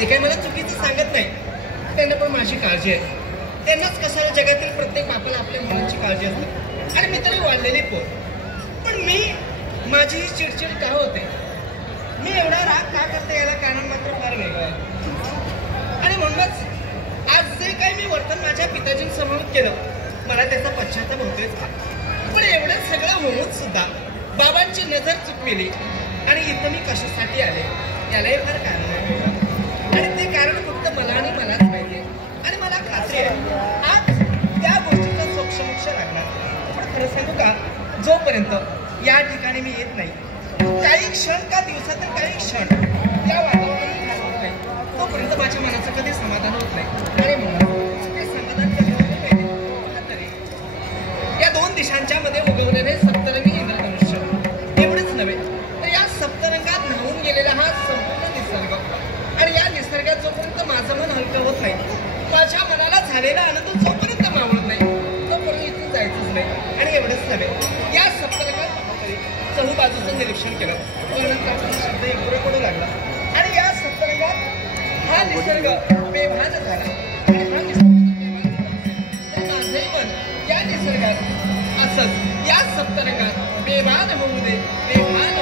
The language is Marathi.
ते काही मला चुकीचं सांगत नाही, त्यांना पण माझी काळजी आहे. त्यांनाच कशाला जगातील प्रत्येक बापाला आपल्या मुलांची काळजी असते. आणि मी तरी वाढलेली पोर, पण मी माझी ही चिडचिड का होते, मी एवढा राग का करते याला कारण मात्र फार वेगळं आहे. आणि म्हणूनच आज जे काही मी वर्तन माझ्या पिताजींसमोर केलं, मला त्याचा पश्चाताप होतोयच का. पण एवढं सगळं होऊन सुद्धा बाबांची नजर चुकविली आणि इथं मी कशासाठी आले यालाही फार कारण आहे. आणि ते कारण फक्त मला आणि मलाच माहिती आहे. आणि मला खात्री आहे आज त्या गोष्टीचा सोक्षमोक्ष लागणार. पण खरं सांगू का, जोपर्यंत या ठिकाणी मी येत नाही, काही क्षण का दिवसातील काही क्षण या वातावरणात घालवत नाही, तोपर्यंत माझ्या मनाचं कधी समाधान होत नाही. आणि म्हणून ते समाधान तरी या दोन दिशांच्या मध्ये उगवलेले सप्तरंगी इंद्रधनुष्य एवढेच नव्हे तर या सप्तरंगात न्हावून गेलेला हा संपूर्ण निसर्ग. आणि या निसर्गात जोपर्यंत माझं मन हलकं होत नाही, माझ्या मनाला झालेला आनंद जोपर्यंत मावळत नाही, तोपर्यंत इथून जायचंच नाही. आणि एवढंच नव्हे, या सप्तरंगात चहूबाजूचं निरीक्षण केलं, शब्द एक पडू लागला. आणि या सप्तरंगात हा निसर्ग बेभान झाला. आणि हा निसर्ग तर माझे मन या निसर्गात असंच या सप्तरंगात बेभान होऊ दे, बेभान